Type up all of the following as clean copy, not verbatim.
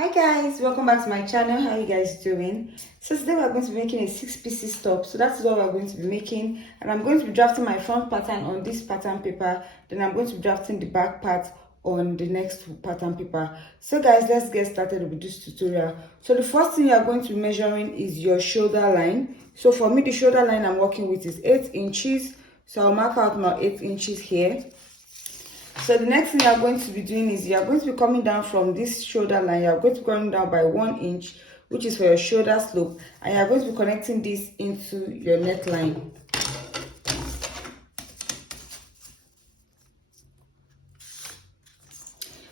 Hi guys, welcome back to my channel. How are you guys doing? So today we're going to be making a 6-piece top. So that's what we're going to be making, and I'm going to be drafting my front pattern on this pattern paper. Then I'm going to be drafting the back part on the next pattern paper. So guys, let's get started with this tutorial. So the first thing you are going to be measuring is your shoulder line. So for me, the shoulder line I'm working with is 8 inches. So I'll mark out my 8 inches here. So the next thing you are going to be doing is you are going to be coming down from this shoulder line. You are going to be coming down by 1 inch, which is for your shoulder slope, and you are going to be connecting this into your neckline.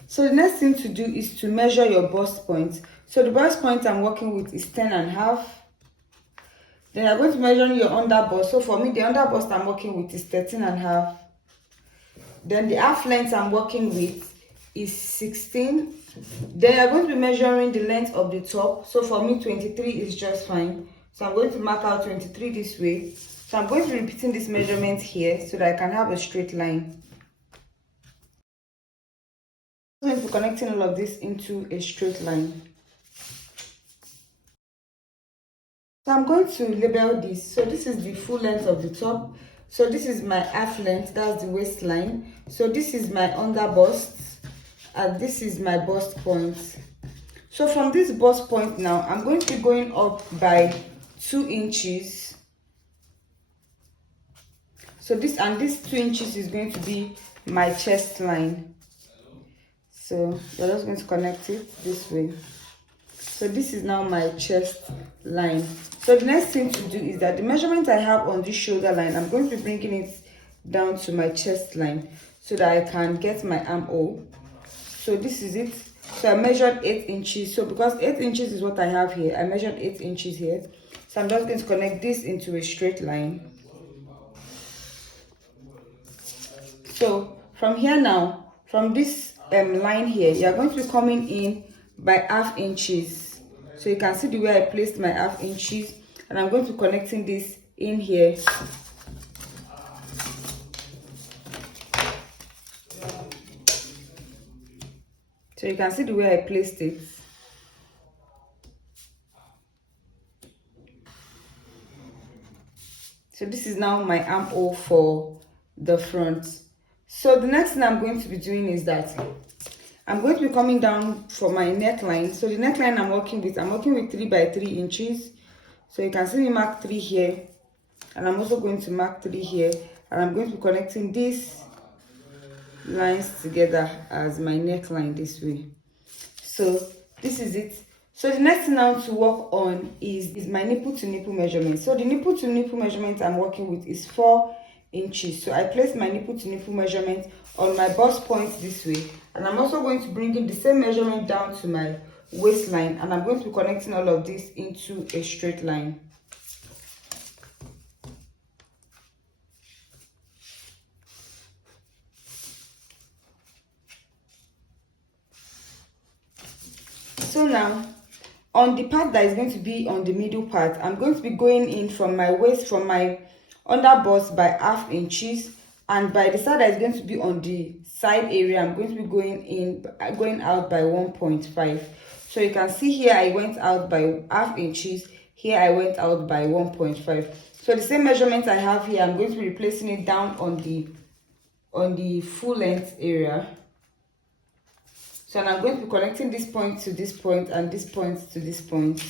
So the next thing to do is to measure your bust point. So the bust point I'm working with is 10.5. Then you're going to measure your under bust. So for me, the under bust I'm working with is 13.5. Then the half length I'm working with is 16. Then you're going to be measuring the length of the top. So for me, 23 is just fine. So I'm going to mark out 23 this way. So I'm going to be repeating this measurement here so that I can have a straight line. I'm going to be connecting all of this into a straight line. So I'm going to label this. So this is the full length of the top. So this is my half length, that's the waistline. So this is my under bust, and this is my bust point. So from this bust point now, I'm going to be going up by 2 inches. So this 2 inches is going to be my chest line. So you're just going to connect it this way. So this is now my chest line. So the next thing to do is that the measurement I have on this shoulder line, I'm going to be bringing it down to my chest line so that I can get my armhole. So this is it. So I measured 8 inches. So because 8 inches is what I have here, I measured 8 inches here. So I'm just going to connect this into a straight line. So from here now, from this line here, you're going to be coming in by half inches. So you can see the way I placed my half inches, and I'm going to be connecting this in here. So you can see the way I placed it. So this is now my armhole for the front. So the next thing I'm going to be doing is that I'm going to be coming down for my neckline. So the neckline I'm working with 3 by 3 inches. So you can see me mark 3 here, and I'm also going to mark 3 here, and I'm going to be connecting these lines together as my neckline this way. So this is it. So the next thing now to work on is my nipple to nipple measurement. So the nipple to nipple measurement I'm working with is 4 inches. So I placed my nipple to nipple measurement on my bust point this way, and I'm also going to bring in the same measurement down to my waistline, and I'm going to be connecting all of this into a straight line. So now on the part that is going to be on the middle part, I'm going to be going in from my waist, from my under bust by half inches, and by the side that is going to be on the side area, I'm going to be going out by 1.5. So you can see here I went out by half inches, here I went out by 1.5. So the same measurement I have here, I'm going to be replacing it down on the full length area. So I'm going to be connecting this point to this point and this point to this point.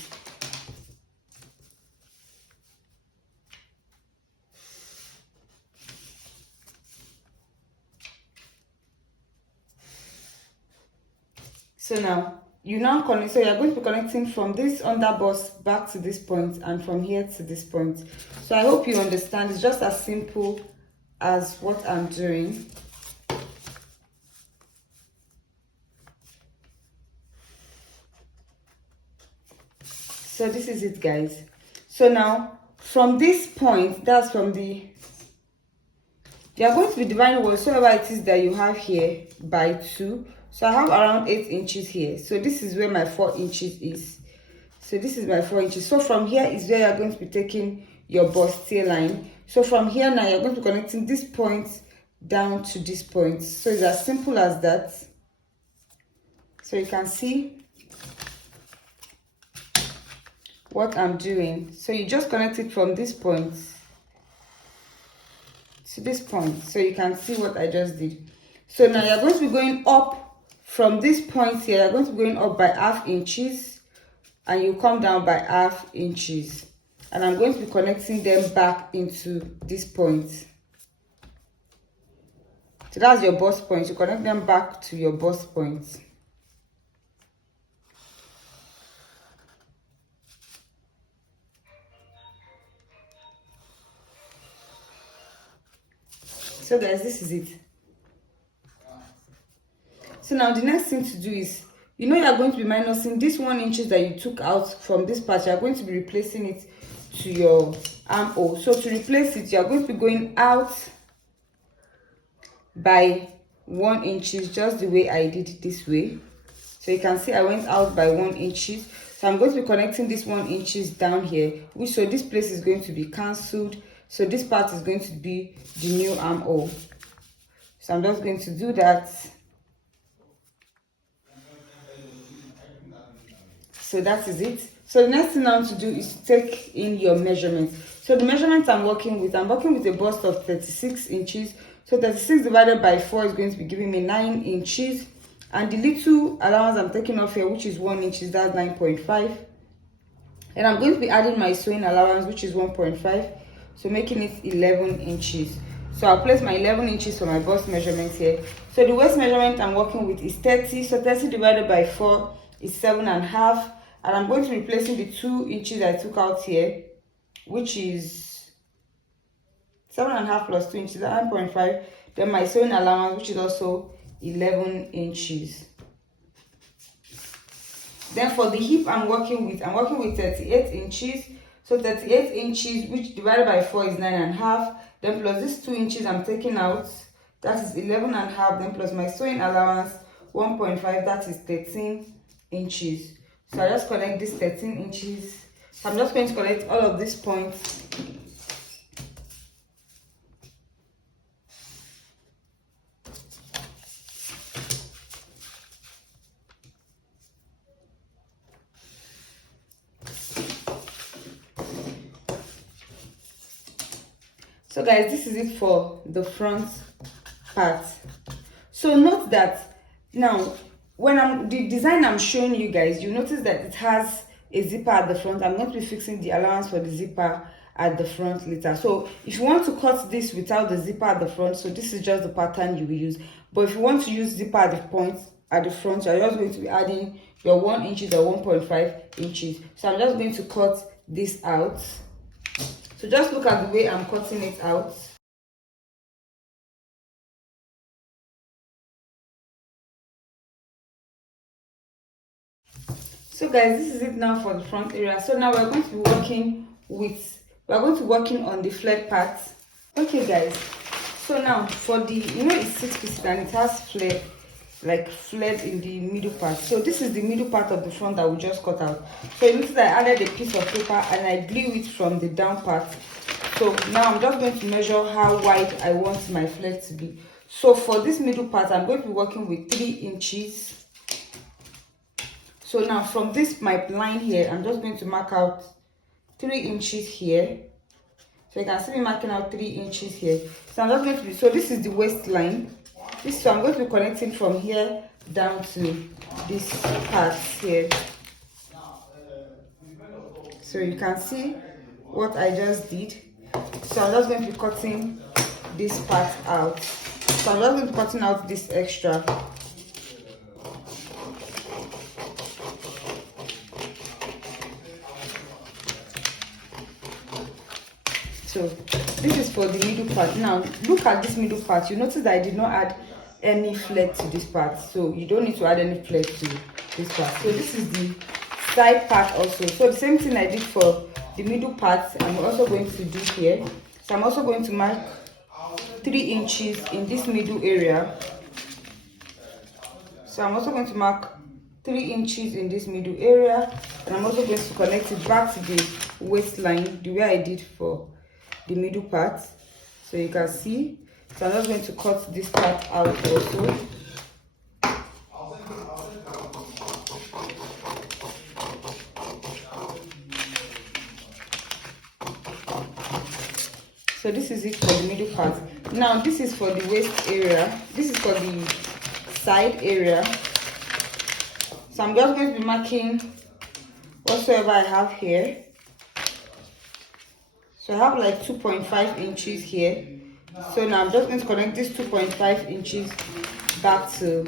So now you're going to be connecting from this under bust back to this point, and from here to this point. So I hope you understand. It's just as simple as what I'm doing. So this is it, guys. So now from this point, that's from you are going to be dividing whatsoever it is that you have here by 2. So I have around 8 inches here. So this is where my 4 inches is. So this is my 4 inches. So from here is where you're going to be taking your bustier line. So from here now, you're going to be connecting this point down to this point. So it's as simple as that. So you can see what I'm doing. So you just connect it from this point to this point, so you can see what I just did. So now you're going to be going up from this point here. You're going to be going up by ½ inches, and you come down by ½ inches, and I'm going to be connecting them back into this point. So that's your bust point. You connect them back to your bust point. So guys, this is it. So now the next thing to do is, you know, you're going to be minusing this 1 inch that you took out from this part. You're going to be replacing it to your armhole. So to replace it, you're going to be going out by 1 inch, just the way I did it this way. So you can see I went out by 1 inch. So I'm going to be connecting this 1 inch down here, which, so this place is going to be cancelled. So this part is going to be the new armhole. So I'm just going to do that. So that is it. So the next thing I want to do is to take in your measurements. So the measurements I'm working with a bust of 36 inches. So 36 divided by 4 is going to be giving me 9 inches. And the little allowance I'm taking off here, which is 1 inch, that's 9.5. And I'm going to be adding my sewing allowance, which is 1.5. So making it 11 inches. So I'll place my 11 inches for my bust measurement here. So the waist measurement I'm working with is 30. So 30 divided by 4 is 7.5. And I'm going to be replacing the 2 inches I took out here, which is 7.5 plus 2 inches, 9.5. Then my sewing allowance, which is also 11 inches. Then for the hip I'm working with 38 inches. So 38 inches, which divided by 4 is 9.5. Then plus this 2 inches I'm taking out, that is 11.5. Then plus my sewing allowance 1.5, that is 13 inches. So I just connect this 13 inches. So I'm just going to connect all of these points. So guys, this is it for the front part. So note that now when the design I'm showing you guys, you notice that it has a zipper at the front. I'm going to be fixing the allowance for the zipper at the front later. So if you want to cut this without the zipper at the front, so this is just the pattern you will use. But if you want to use zipper at the point at the front, you're just going to be adding your 1 inches or 1.5 inches. So I'm just going to cut this out. So just look at the way I'm cutting it out. So guys, this is it now for the front area. So now we're going to be working on the flared part. Okay guys, so now for the, you know, it's 6 pieces and it has flared in the middle part. So this is the middle part of the front that we just cut out. So you notice I added a piece of paper and I glue it from the down part. So now I'm just going to measure how wide I want my flare to be. So for this middle part, I'm going to be working with 3 inches. So now from this, my line here, I'm just going to mark out 3 inches here. So you can see me marking out 3 inches here. So I'm just going to be, so this is the waistline. So I'm going to be connecting from here down to this part here. So you can see what I just did. So I'm just going to be cutting this part out. So I'm just going to be cutting out this extra. So this is for the middle part. Now look at this middle part. You notice that I did not add any flare to this part, so you don't need to add any flare to this part. So this is the side part also. So the same thing I did for the middle part, I'm also going to do here. So I'm also going to mark 3 inches in this middle area. So I'm also going to mark 3 inches in this middle area, and I'm also going to connect it back to the waistline the way I did for the middle part. So you can see. So I'm just going to cut this part out also. So this is it for the middle part. Now this is for the waist area, this is for the side area. So I'm just going to be marking whatsoever I have here. So I have like 2.5 inches here. So now I'm just going to connect this 2.5 inches back to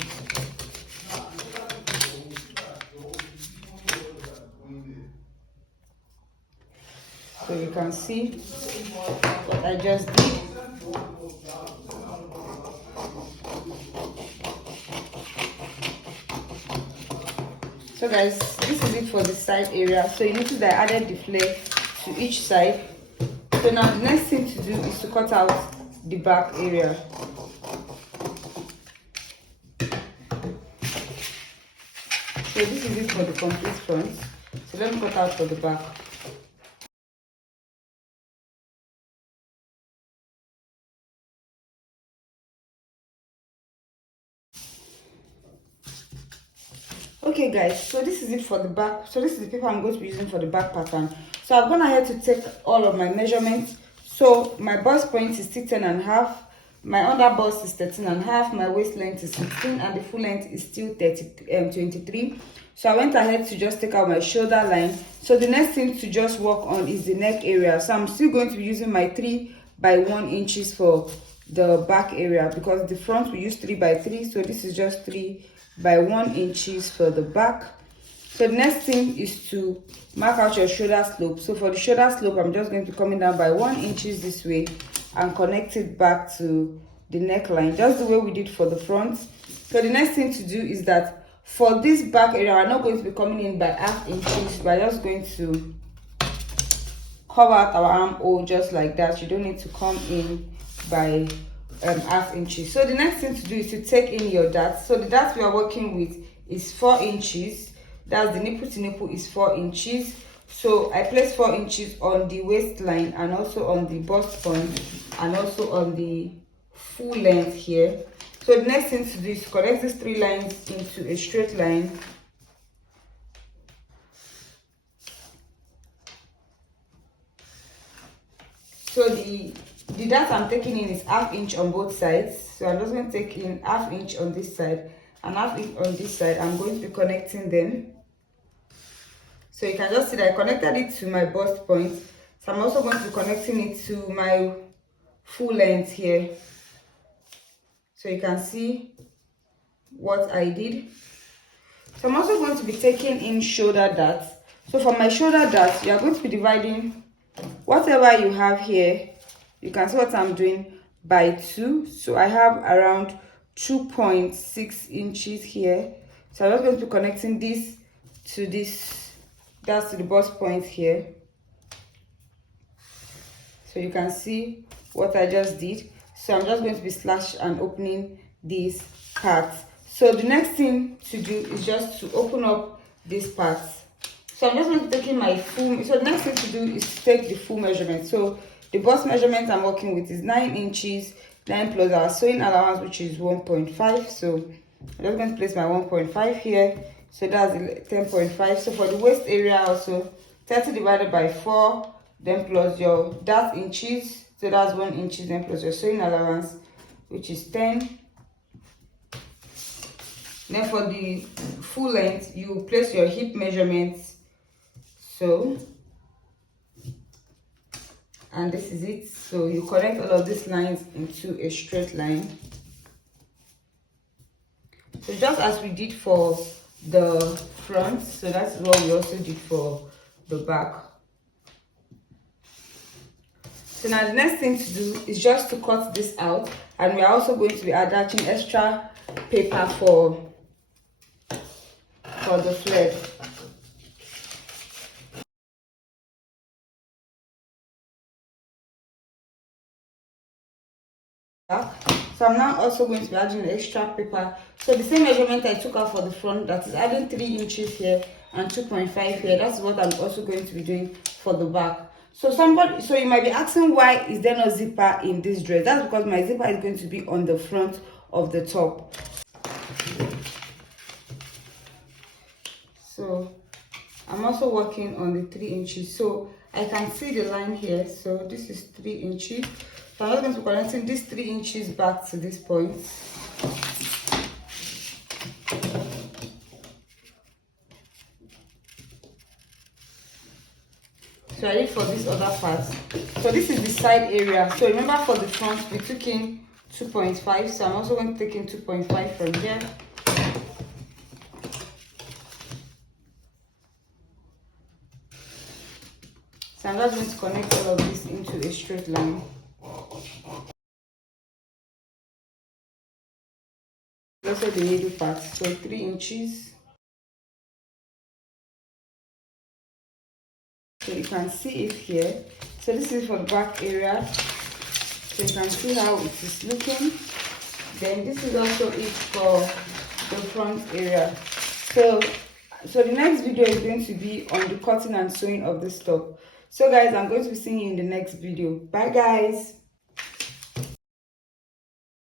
so you can see what I just did. So guys, this is it for the side area. So you notice that I added the flare to each side. So now the next thing to do is to cut out the back area. So this is it for the complete front. So let me cut out for the back. Okay guys, so this is it for the back. So this is the paper I'm going to be using for the back pattern. So I've gone ahead to take all of my measurements. So my bust point is 10.5, my under bust is 13.5, my waist length is 16, and the full length is still 23. So I went ahead to just take out my shoulder line. So the next thing to just work on is the neck area. So I'm still going to be using my 3 by 1 inches for the back area, because the front we use 3 by 3. So this is just 3 by 1 inches for the back. So the next thing is to mark out your shoulder slope. So for the shoulder slope, I'm just going to be coming down by 1 inches this way and connect it back to the neckline, just the way we did for the front. So the next thing to do is that for this back area, we're not going to be coming in by ½ inches. We're just going to cover out our armhole just like that. You don't need to come in by ½ inches. So the next thing to do is to take in your dart. So the dart we are working with is 4 inches. That's the nipple to nipple is 4 inches. So I place 4 inches on the waistline and also on the bust point and also on the full length here. So the next thing to do is to connect these 3 lines into a straight line. So the dart I'm taking in is ½ inch on both sides. So I'm just going to take in ½ inch on this side and ½ inch on this side. I'm going to be connecting them. So you can just see that I connected it to my bust point. So I'm also going to be connecting it to my full length here. So you can see what I did. So I'm also going to be taking in shoulder darts. So for my shoulder darts, you are going to be dividing whatever you have here. You can see what I'm doing by 2. So I have around 2.6 inches here. So I'm just going to be connecting this to this. That's to the bust point here. So you can see what I just did. So I'm just going to be slash and opening these parts. So the next thing to do is just to open up these parts. So I'm just going to be taking my full. So the next thing to do is to take the full measurement. So the bust measurement I'm working with is 9 inches, 9 plus our sewing allowance, which is 1.5. So I'm just going to place my 1.5 here. So that's 10.5. So for the waist area also, 30 divided by 4, then plus your dart inches. So that's 1 inch, then plus your sewing allowance, which is 10. Then for the full length, you place your hip measurements. So, and this is it. So you connect all of these lines into a straight line. So just as we did for the front, so that's what we also did for the back. So now the next thing to do is just to cut this out, and we are also going to be attaching extra paper for the thread. So I'm now also going to be adding the extra paper. So the same measurement I took out for the front, that is adding 3 inches here and 2.5 here. That's what I'm also going to be doing for the back. So you might be asking, why is there no zipper in this dress? That's because my zipper is going to be on the front of the top. So I'm also working on the 3 inches, so I can see the line here. So this is 3 inches, so I'm going to be connecting this 3 inches back to this point. So I did for this other part. So this is the side area. So remember, for the front we took in 2.5, so I'm also going to take in 2.5 from here. So I'm just going to connect all of this into a straight line. Also the middle part, so 3 inches. So you can see it here. So this is for the back area. So you can see how it is looking. Then this is also it for the front area. So the next video is going to be on the cutting and sewing of this top. So guys, I'm going to be seeing you in the next video. Bye guys.